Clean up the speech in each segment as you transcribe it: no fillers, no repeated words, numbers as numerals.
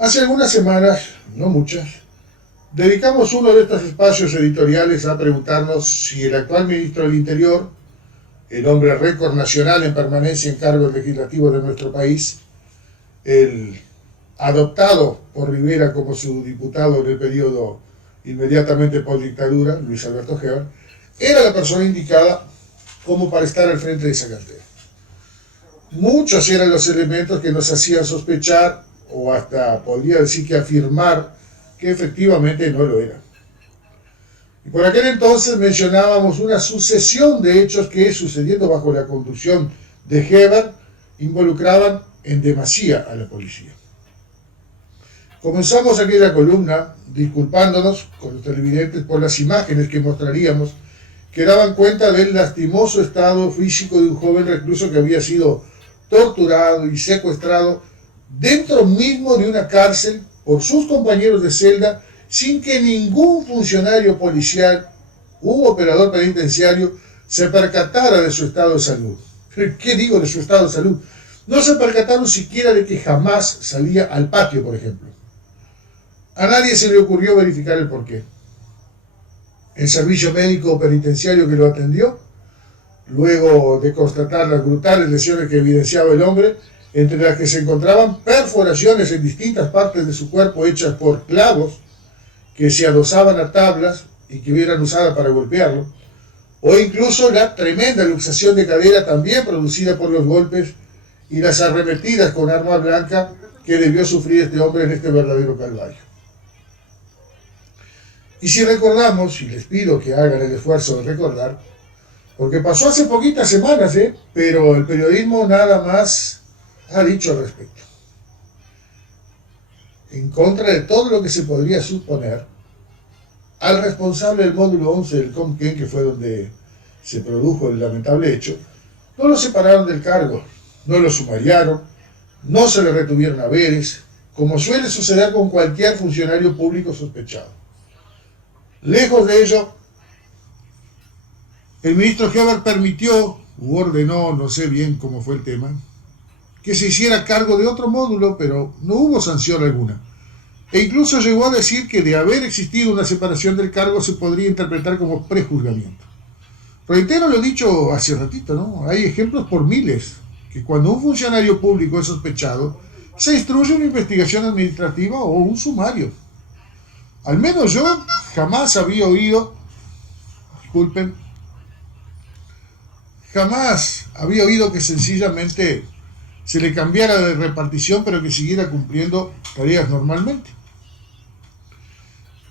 Hace algunas semanas, no muchas, dedicamos uno de estos espacios editoriales a preguntarnos si el actual ministro del Interior, el hombre récord nacional en permanencia en cargos legislativos de nuestro país, el adoptado por Rivera como su diputado en el periodo inmediatamente por dictadura, Luis Alberto Heber, era la persona indicada como para estar al frente de esa cartera. Muchos eran los elementos que nos hacían sospechar, o hasta podría decir que afirmar, que efectivamente no lo era. Y por aquel entonces mencionábamos una sucesión de hechos que, sucediendo bajo la conducción de Heber, involucraban en demasía a la policía. Comenzamos aquella columna disculpándonos con los televidentes por las imágenes que mostraríamos, que daban cuenta del lastimoso estado físico de un joven recluso que había sido torturado y secuestrado dentro mismo de una cárcel por sus compañeros de celda, sin que ningún funcionario policial u operador penitenciario se percatara de su estado de salud. ¿Qué digo de su estado de salud? No se percataron siquiera de que jamás salía al patio, por ejemplo. A nadie se le ocurrió verificar el porqué. El servicio médico penitenciario que lo atendió, luego de constatar las brutales lesiones que evidenciaba el hombre, entre las que se encontraban perforaciones en distintas partes de su cuerpo hechas por clavos que se adosaban a tablas y que hubieran usado para golpearlo, o incluso la tremenda luxación de cadera también producida por los golpes y las arremetidas con arma blanca que debió sufrir este hombre en este verdadero calvario. Y si recordamos, y les pido que hagan el esfuerzo de recordar, porque pasó hace poquitas semanas, pero el periodismo nada más ha dicho al respecto. En contra de todo lo que se podría suponer, al responsable del módulo 11 del Comquén, que fue donde se produjo el lamentable hecho, no lo separaron del cargo, no lo sumariaron, no se le retuvieron haberes, como suele suceder con cualquier funcionario público sospechado. Lejos de ello, el ministro Heber permitió, u ordenó, no sé bien cómo fue el tema, que se hiciera cargo de otro módulo, pero no hubo sanción alguna. E incluso llegó a decir que de haber existido una separación del cargo se podría interpretar como prejuzgamiento. Reitero lo dicho hace ratito, ¿no? Hay ejemplos por miles, que cuando un funcionario público es sospechado, se instruye una investigación administrativa o un sumario. Al menos yo jamás había oído, jamás había oído que sencillamente se le cambiara de repartición, pero que siguiera cumpliendo tareas normalmente.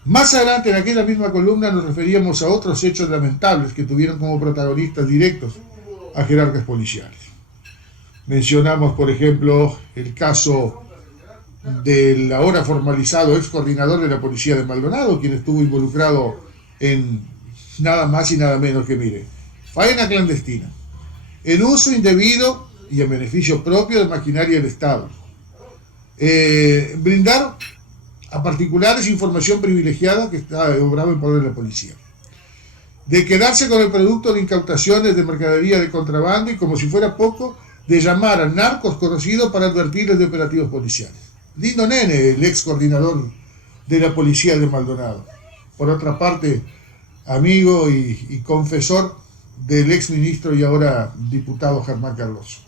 Más adelante en aquella misma columna nos referíamos a otros hechos lamentables que tuvieron como protagonistas directos a jerarcas policiales. Mencionamos, por ejemplo, el caso del ahora formalizado ex coordinador de la policía de Maldonado, quien estuvo involucrado en nada más y nada menos que, mire, faena clandestina, en uso indebido y en beneficio propio de maquinaria del Estado, brindar a particulares información privilegiada que obraba en poder de la policía, de quedarse con el producto de incautaciones de mercadería de contrabando y, como si fuera poco, de llamar a narcos conocidos para advertirles de operativos policiales. Lindo Nene, el ex coordinador de la policía de Maldonado. Por otra parte, amigo y confesor del ex ministro y ahora diputado Germán Cardoso.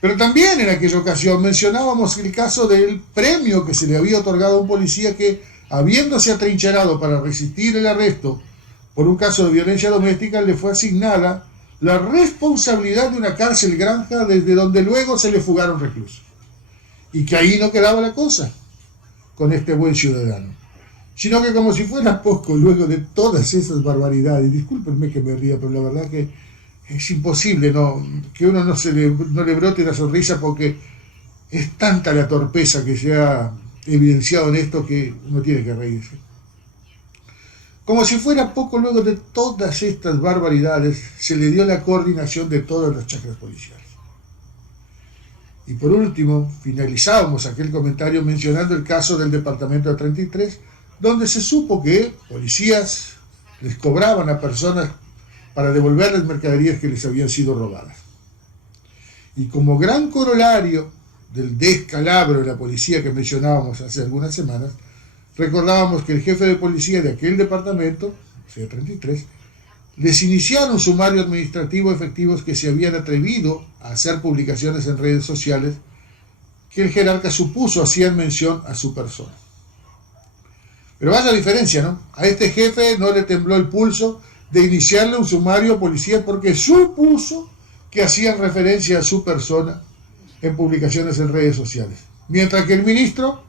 Pero también en aquella ocasión mencionábamos el caso del premio que se le había otorgado a un policía que, habiéndose atrincherado para resistir el arresto por un caso de violencia doméstica, le fue asignada la responsabilidad de una cárcel granja desde donde luego se le fugaron reclusos. Y que ahí no quedaba la cosa con este buen ciudadano, sino que, como si fuera poco, luego de todas esas barbaridades, discúlpenme que me ría, pero la verdad que es imposible que uno no le brote la sonrisa, porque es tanta la torpeza que se ha evidenciado en esto que uno tiene que reírse. Como si fuera poco, luego de todas estas barbaridades, se le dio la coordinación de todas las chacras policiales. Y por último, finalizábamos aquel comentario mencionando el caso del departamento de 33, donde se supo que policías les cobraban a personas para devolverles mercaderías que les habían sido robadas. Y como gran corolario del descalabro de la policía que mencionábamos hace algunas semanas, recordábamos que el jefe de policía de aquel departamento, C33, les iniciaron un sumario administrativo a efectivos que se habían atrevido a hacer publicaciones en redes sociales que el jerarca supuso hacían mención a su persona. Pero vaya diferencia, ¿no? A este jefe no le tembló el pulso de iniciarle un sumario a policía porque supuso que hacían referencia a su persona en publicaciones en redes sociales. Mientras que el ministro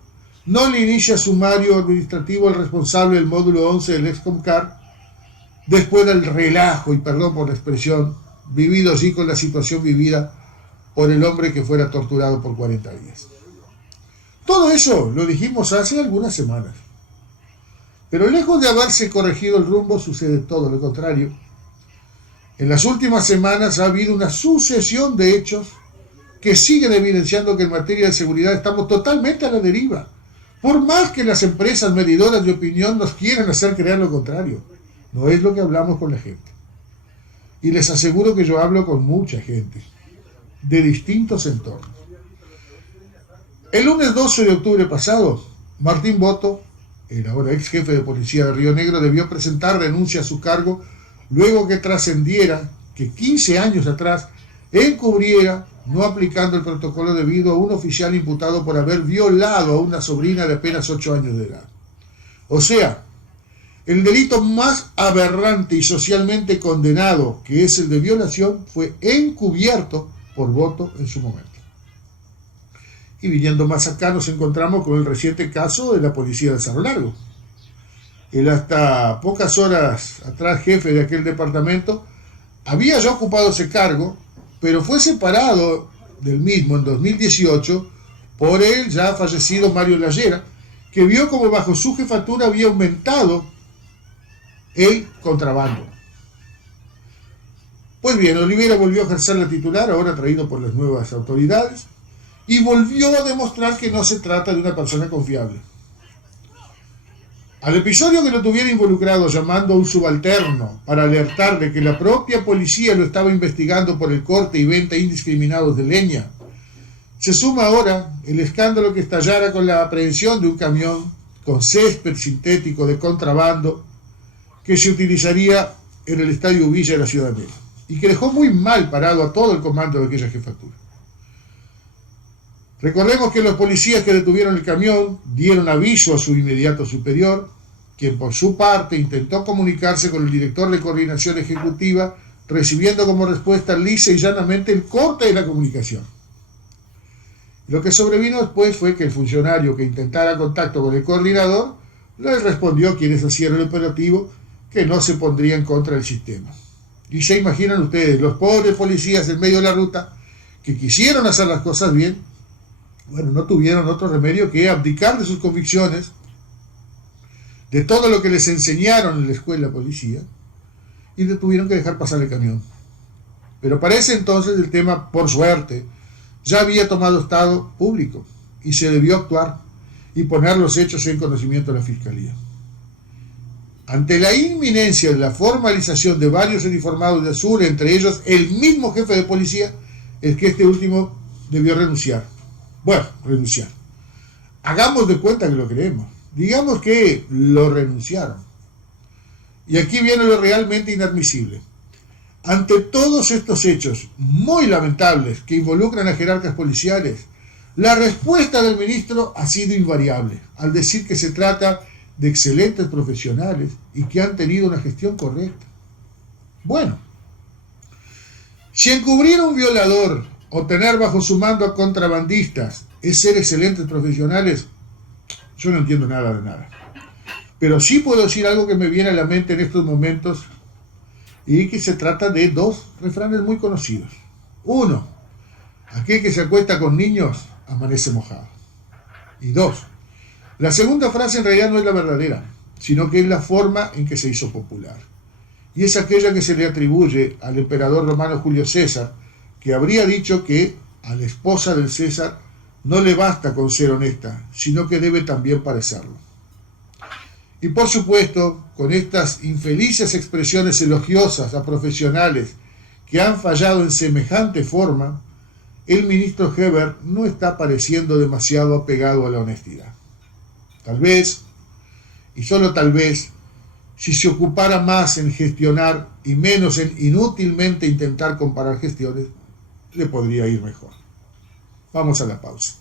no le inicia sumario administrativo al responsable del módulo 11 del Excomcar, después del relajo, y perdón por la expresión, vivido así con la situación vivida por el hombre que fuera torturado por 40 días. Todo eso lo dijimos hace algunas semanas. Pero lejos de haberse corregido el rumbo, sucede todo lo contrario. En las últimas semanas ha habido una sucesión de hechos que siguen evidenciando que en materia de seguridad estamos totalmente a la deriva, por más que las empresas medidoras de opinión nos quieran hacer creer lo contrario. No es lo que hablamos con la gente. Y les aseguro que yo hablo con mucha gente, de distintos entornos. El lunes 12 de octubre pasado, Martín Boto, el ahora ex jefe de policía de Río Negro, debió presentar renuncia a su cargo luego que trascendiera que 15 años atrás encubriera, no aplicando el protocolo debido a un oficial imputado por haber violado a una sobrina de apenas 8 años de edad. O sea, el delito más aberrante y socialmente condenado, que es el de violación, fue encubierto por Boto en su momento. Y viniendo más acá nos encontramos con el reciente caso de la policía de Cerro Largo. El hasta pocas horas atrás jefe de aquel departamento había ya ocupado ese cargo, pero fue separado del mismo en 2018 por el ya fallecido Mario Llayera, que vio como bajo su jefatura había aumentado el contrabando. Pues bien, Olivera volvió a ejercer la titular, ahora traído por las nuevas autoridades, y volvió a demostrar que no se trata de una persona confiable. Al episodio que lo tuviera involucrado llamando a un subalterno para alertar de que la propia policía lo estaba investigando por el corte y venta indiscriminados de leña, se suma ahora el escándalo que estallara con la aprehensión de un camión con césped sintético de contrabando que se utilizaría en el Estadio Villa de la Ciudad de México y que dejó muy mal parado a todo el comando de aquella jefatura. Recordemos que los policías que detuvieron el camión dieron aviso a su inmediato superior, quien por su parte intentó comunicarse con el director de coordinación ejecutiva, recibiendo como respuesta lisa y llanamente el corte de la comunicación. Lo que sobrevino después fue que el funcionario que intentara contacto con el coordinador le respondió quienes hacían el operativo que no se pondría en contra del sistema. Y se imaginan ustedes, los pobres policías en medio de la ruta que quisieron hacer las cosas bien, bueno, no tuvieron otro remedio que abdicar de sus convicciones, de todo lo que les enseñaron en la escuela de policía, y tuvieron que dejar pasar el camión. Pero para ese entonces el tema, por suerte, ya había tomado estado público y se debió actuar y poner los hechos en conocimiento de la Fiscalía. Ante la inminencia de la formalización de varios uniformados de azul, entre ellos el mismo jefe de policía, es que este último debió renunciar. Bueno, renunciar. Hagamos de cuenta que lo creemos. Digamos que lo renunciaron. Y aquí viene lo realmente inadmisible. Ante todos estos hechos muy lamentables que involucran a jerarcas policiales, la respuesta del ministro ha sido invariable, al decir que se trata de excelentes profesionales y que han tenido una gestión correcta. Bueno, si encubrir a un violador o tener bajo su mando a contrabandistas es ser excelentes profesionales, yo no entiendo nada de nada. Pero sí puedo decir algo que me viene a la mente en estos momentos y que se trata de dos refranes muy conocidos. Uno, aquel que se acuesta con niños amanece mojado. Y dos, la segunda frase en realidad no es la verdadera, sino que es la forma en que se hizo popular. Y es aquella que se le atribuye al emperador romano Julio César, que habría dicho que a la esposa del César no le basta con ser honesta, sino que debe también parecerlo. Y por supuesto, con estas infelices expresiones elogiosas a profesionales que han fallado en semejante forma, el ministro Heber no está pareciendo demasiado apegado a la honestidad. Tal vez, y solo tal vez, si se ocupara más en gestionar y menos en inútilmente intentar comparar gestiones, le podría ir mejor. Vamos a la pausa.